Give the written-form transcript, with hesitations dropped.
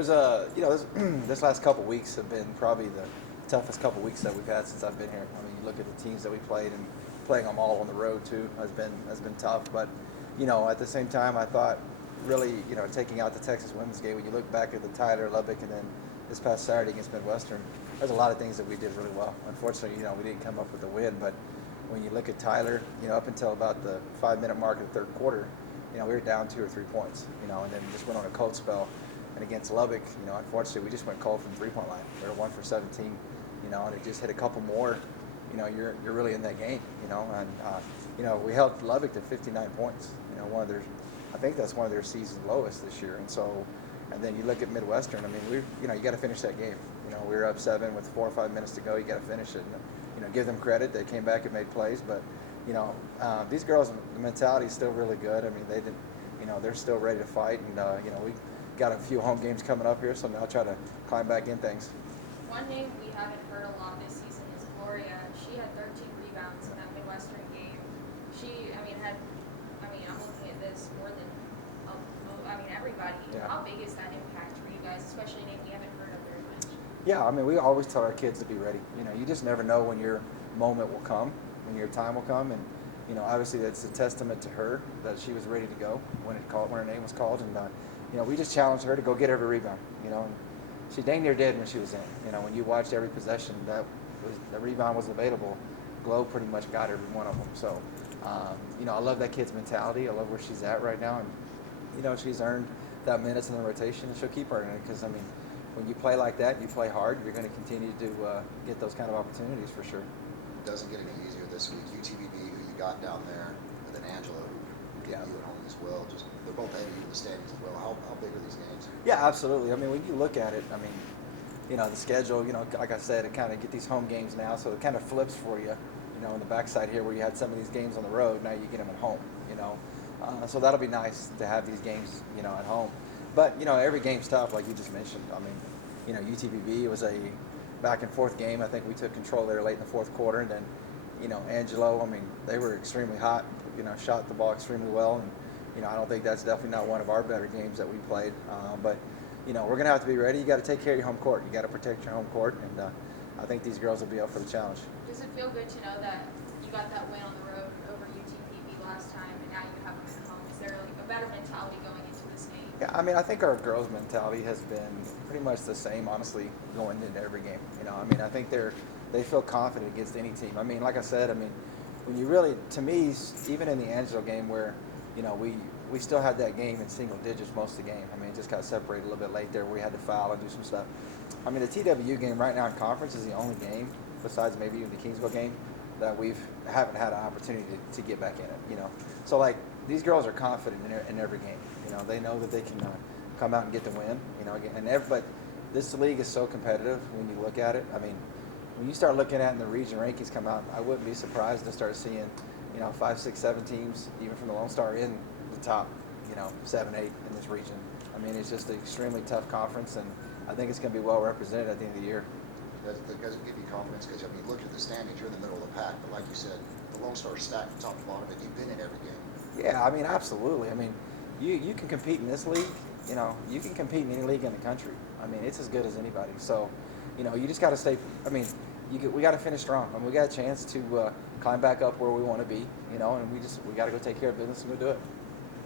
This last couple weeks have been probably the toughest couple weeks that we've had since I've been here. I mean, you look at the teams that we played and playing them all on the road too has been tough. But at the same time, I thought really taking out the Texas women's game, when you look back at the Tyler, Lubbock, and then this past Saturday against Midwestern, there's a lot of things that we did really well. Unfortunately, we didn't come up with the win. But when you look at Tyler, up until about the 5-minute mark of the third quarter, we were down 2 or 3 points, and then just went on a cold spell. And against Lubbock, unfortunately, we just went cold from the 3-point line. We were 1 for 17, and it just hit a couple more. You're really in that game, and we held Lubbock to 59 points. I think that's one of their season lowest this year. And then you look at Midwestern. I mean, you got to finish that game. We were up 7 with 4 or 5 minutes to go. You got to finish it. And, give them credit. They came back and made plays, but these girls, the mentality is still really good. I mean, they didn't. They're still ready to fight, and we got a few home games coming up here, so now I'll try to climb back in things. One name we haven't heard a lot this season is Gloria. She had 13 rebounds in that Midwestern game. I'm looking at this more than, everybody. Yeah. How big is that impact for you guys, especially a name we haven't heard of very much? Yeah, I mean, we always tell our kids to be ready. You just never know when your moment will come, when your time will come, and obviously that's a testament to her that she was ready to go when her name was called, and we just challenged her to go get every rebound. And she dang near did when she was in. When you watched every possession, the rebound was available. Glow pretty much got every one of them. So, I love that kid's mentality. I love where she's at right now, and she's earned that minutes in the rotation, and she'll keep earning it because when you play like that, you play hard, you're going to continue to get those kind of opportunities for sure. It doesn't get any easier this week. UTPB, who you got down there, and then Angelo, who get you at home as well. They're both ahead of you in the standings as well. How big are these games? Yeah, absolutely. I mean, when you look at it, the schedule, like I said, it kind of get these home games now, so it kind of flips for you, on the backside here where you had some of these games on the road, now you get them at home, so that'll be nice to have these games, at home. But, every game's tough, like you just mentioned. UTPB was a back and forth game. I think we took control there late in the fourth quarter, and then, Angelo, they were extremely hot, shot the ball extremely well, and, I don't think that's definitely not one of our better games that we played. But, we're going to have to be ready. You got to take care of your home court. You got to protect your home court, and I think these girls will be up for the challenge. Does it feel good to know that you got that win on the road over UTPB last time, and now you have them at home? Is there a better mentality going into this game? Yeah, I think our girls' mentality has been pretty much the same, honestly, going into every game. I think they feel confident against any team. Like I said, when you really, to me, even in the Angelo game where, we still had that game in single digits most of the game. It just got separated a little bit late there where we had to foul and do some stuff. The TWU game right now in conference is the only game, besides maybe even the Kingsville game, that haven't had an opportunity to get back in it. So these girls are confident in every game. They know that they can come out and get the win. But this league is so competitive when you look at it. When you start looking at in the region rankings come out, I wouldn't be surprised to start seeing 5, 6, 7 teams, even from the Lone Star, in the top 7, 8 in this region. It's just an extremely tough conference, and I think it's going to be well represented at the end of the year. Does it give you confidence? Because, look at the standings, you're in the middle of the pack, but like you said, the Lone Star stacked from top to bottom, and you've been in every game. Yeah, absolutely. You can compete in this league. You can compete in any league in the country. It's as good as anybody. So, you just got to stay. We got to finish strong. We got a chance to climb back up where we want to be. And we got to go take care of business and go do it.